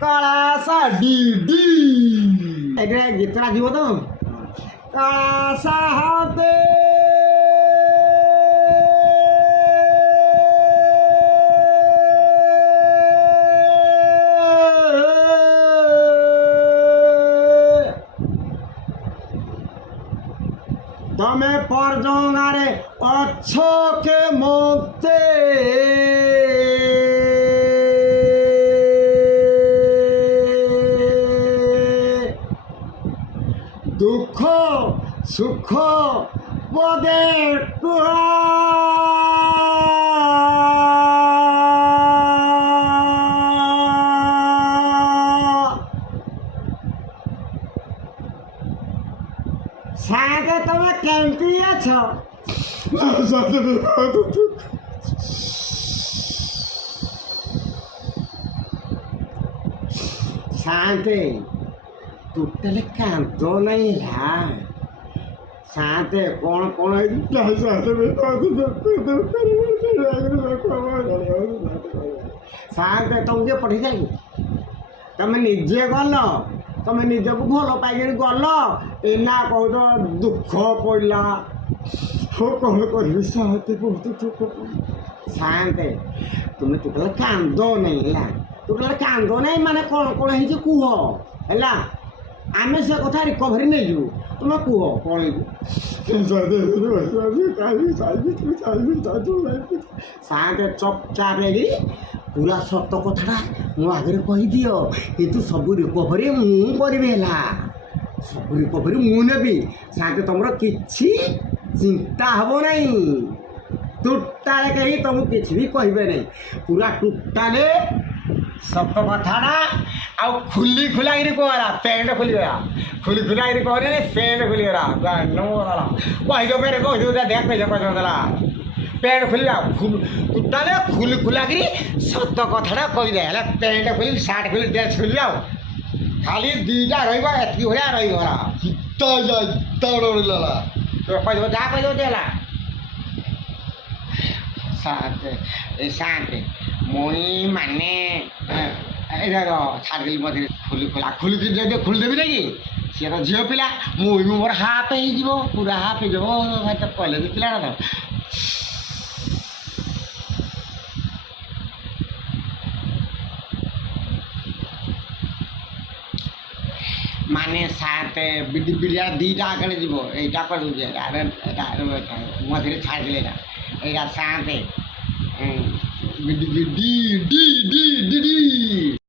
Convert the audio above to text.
କଳାସ DD ଏଇଟା ଗୀତଟା ଯିବ ତ କଳାସ ହାତେ तमे परजंगारे अच्छो के मोते दुख सुख पदे सागे तमे केमती अछो शांति टोटल कांद नहीं ला शांति कौन कौन शांति तुमके पढ़ी जाए तमे निजे गल तमे निजक भल पाइक गल एना कह दुख पड़ा हो कौन कर शांति बहुत दुख शांति तुम टोटल कांद नहीं ला टोटल कांद नहीं माने कौन कौन है कह है आम से कथा रिकभरी नहीं जीव तुम कह कौन शांति चपचाप लगी पूरा सत कथा मो आगे कहीदि कि सब रिकभरी मुझे सब रिकभरी मुझे शांति तुम किसी चिंता हम नहीं टोटाल कहीं तुमको किसी भी कहे नहीं पूरा टोटाल सत कथाटा आउ खुली खुला कहला पेंट खुलीगला खुली खुला कहने पेंट खुलीगला कहीदो पेट कहीदो देख पैसा कहला पेंट खुल टोटाल खुली खुला सत कथाटा कहीदे पेंट खुल सार्ट खुल ड्रेस खुल खाली दुईटा रही भाया रहीगला कहीदो जहाँ कहीदो देला शांति मुई माने छाड़ी मझे खुली खुलदेवी ना कि सी तो झील पिला मुई मोर हाफ हो पूरा हाफ हो तो कॉलेज पिला तो माने सात बिड़िया दीटा आगे जीव यहाँ कर मझे छाड़ी यहाँ सात D D D D D